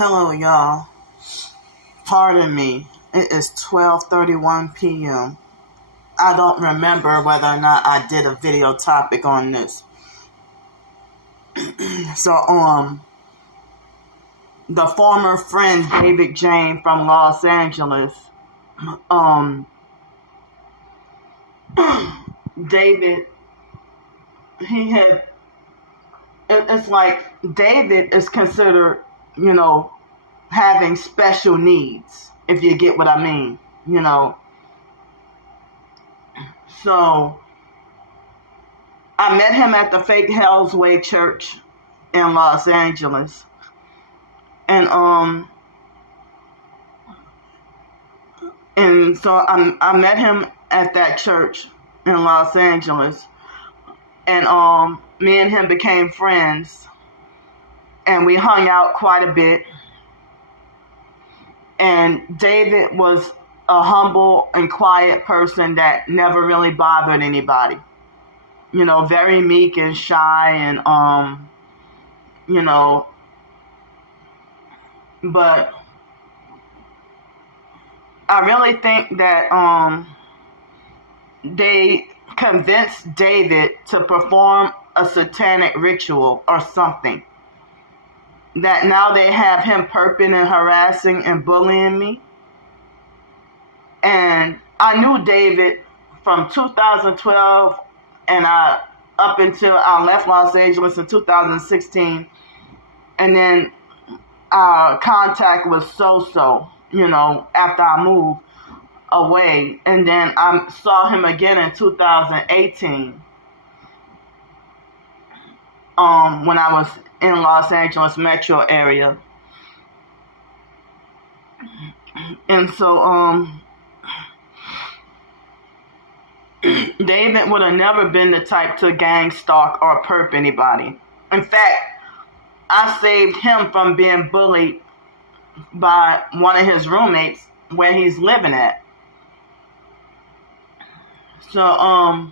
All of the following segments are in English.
Hello, y'all. Pardon me. It is 12:31 p.m. I don't remember whether or not I did a video topic on this. So, the former friend David Jain from Los Angeles, David, it's like David is considered, having special needs, if you get what I mean, So, I met him at the Fake Hell's Way Church in Los Angeles. And so I met him at that church in Los Angeles. And me and him became friends. And we hung out quite a bit. And David was a humble and quiet person that never really bothered anybody. Very meek and shy and, but I really think that they convinced David to perform a satanic ritual or something. That now they have him perping and harassing and bullying me. And I knew David from 2012 and up until I left Los Angeles in 2016. And then our contact was so-so, after I moved away. And then I saw him again in 2018 when I was in Los Angeles metro area. And so David would have never been the type to gang stalk or perp anybody. In fact, I saved him from being bullied by one of his roommates where he's living at. So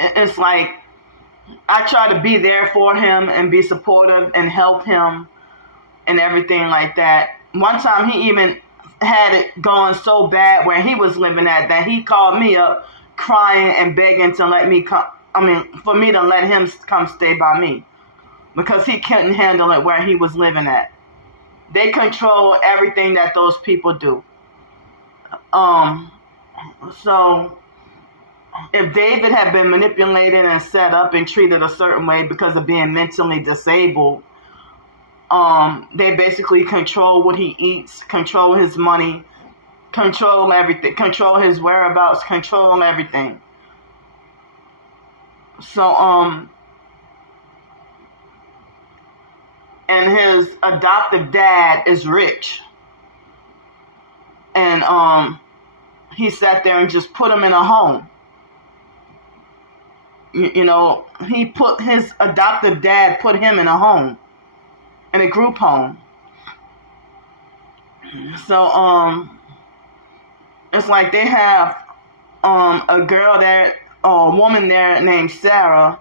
it's like I try to be there for him and be supportive and help him and everything like that. One time he even had it going so bad where he was living at that he called me up crying and begging to let me come. For me to let him come stay by me because he couldn't handle it where he was living at. They control everything that those people do. So if David had been manipulated and set up and treated a certain way because of being mentally disabled, they basically control what he eats, control his money, control everything, control his whereabouts, control everything. So, and his adoptive dad is rich. And he sat there and just put him in a home. His adoptive dad put him in a home, in a group home. So, it's like they have a woman there named Sarah,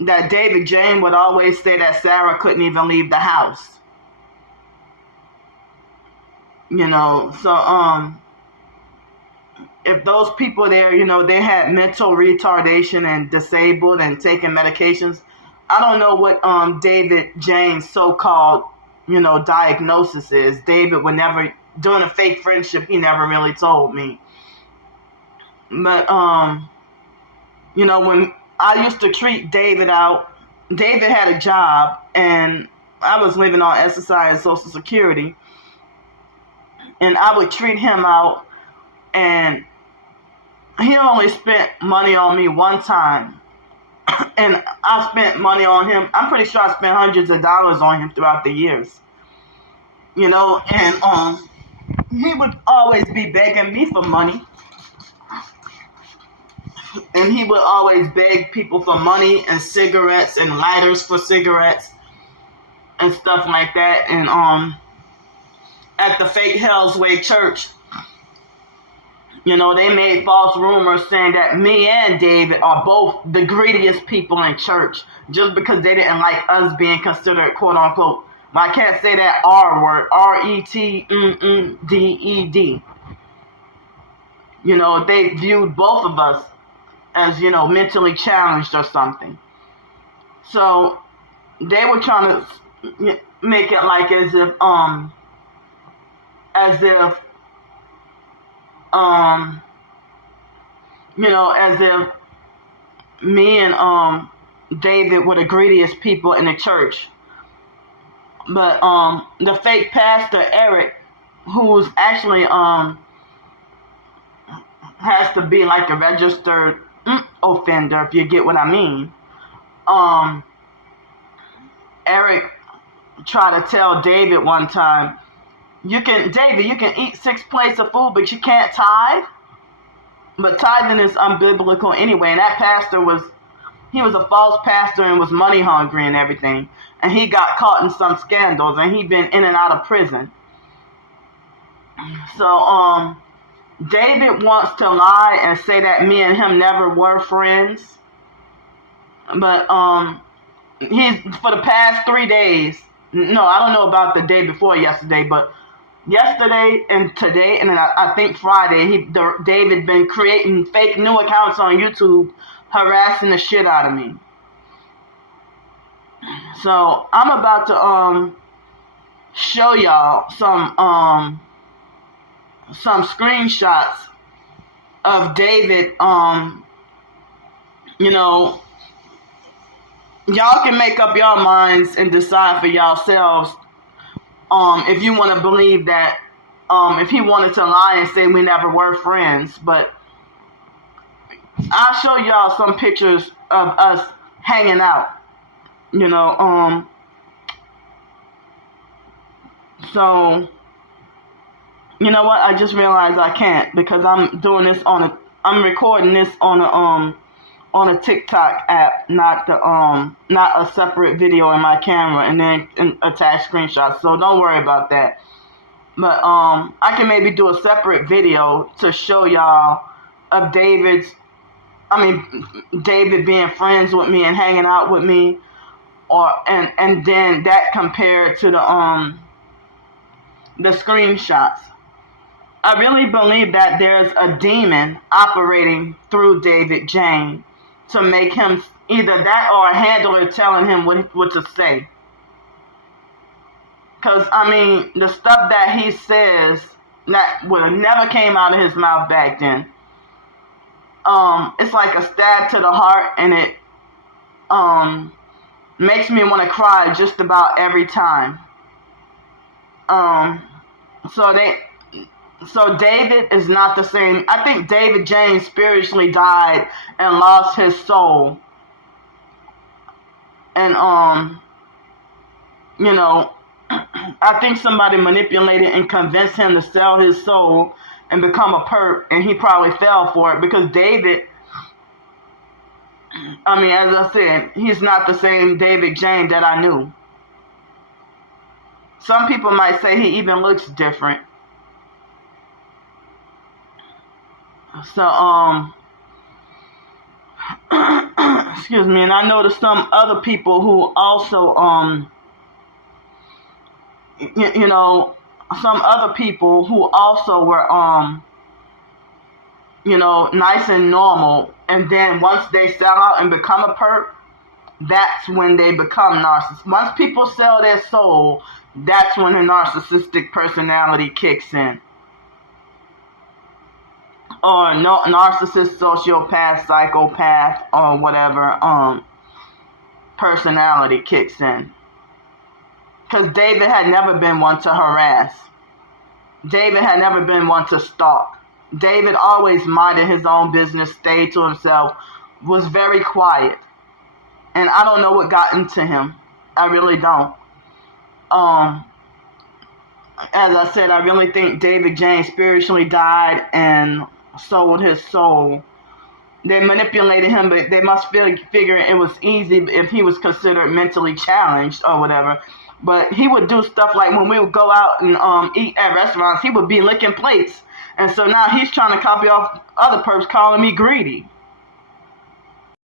that David Jain would always say that Sarah couldn't even leave the house. So if those people there, they had mental retardation and disabled and taking medications, I don't know what David Jain's so-called, diagnosis is. David would never, during a fake friendship, he never really told me. But, when I used to treat David out, David had a job, and I was living on SSI and Social Security, and I would treat him out, and he only spent money on me one time, and I spent money on him. I'm pretty sure I spent hundreds of dollars on him throughout the years, and he would always be begging me for money. And he would always beg people for money and cigarettes and lighters for cigarettes and stuff like that. And at the Fake Hell's Way Church, You know, they made false rumors saying that me and David are both the greediest people in church just because they didn't like us being considered, quote unquote, I can't say that R word, RETDED. You know, they viewed both of us as, you know, mentally challenged or something. So they were trying to make it like as if you know, as if me and David were the greediest people in the church. But the fake pastor Eric, who's actually has to be like a registered offender, if you get what I mean. Eric tried to tell David one time, David, you can eat 6 plates of food, but you can't tithe. But tithing is unbiblical anyway. And that pastor he was a false pastor and was money hungry and everything. And he got caught in some scandals, and he'd been in and out of prison. So David wants to lie and say that me and him never were friends. But he's, for the past 3 days, no, I don't know about the day before yesterday, but yesterday and today, and then I think Friday, David been creating fake new accounts on YouTube, harassing the shit out of me. So I'm about to show y'all some screenshots of David. You know, y'all can make up your minds and decide for yourselves if you want to believe that if he wanted to lie and say we never were friends. But I'll show y'all some pictures of us hanging out. You know, so you know what? I just realized I can't, because I'm doing this I'm recording this on a TikTok app, not a separate video in my camera and then attach screenshots. So don't worry about that. But I can maybe do a separate video to show y'all of David being friends with me and hanging out with me, and then that compared to the screenshots. I really believe that there's a demon operating through David Jain to make him either that or a handler telling him what to say. Because, I mean, the stuff that he says that would have never came out of his mouth back then, it's like a stab to the heart, and it makes me want to cry just about every time. So David is not the same. I think David Jain spiritually died and lost his soul. And you know, I think somebody manipulated and convinced him to sell his soul and become a perp, and he probably fell for it, because David, I mean, as I said, he's not the same David Jain that I knew. Some people might say he even looks different. So, excuse me, and I noticed some other people who also, you know, some other people who also were, you know, nice and normal, and then once they sell out and become a perp, that's when they become narcissists. Once people sell their soul, that's when a narcissistic personality kicks in. Or no, narcissist, sociopath, psychopath, or whatever personality kicks in. Because David had never been one to harass. David had never been one to stalk. David always minded his own business, stayed to himself, was very quiet. And I don't know what got into him. I really don't. As I said, I really think David Jain spiritually died and sold his soul. They manipulated him, but they must figure it was easy if he was considered mentally challenged or whatever. But he would do stuff like when we would go out and eat at restaurants, he would be licking plates And so now he's trying to copy off other perps calling me greedy.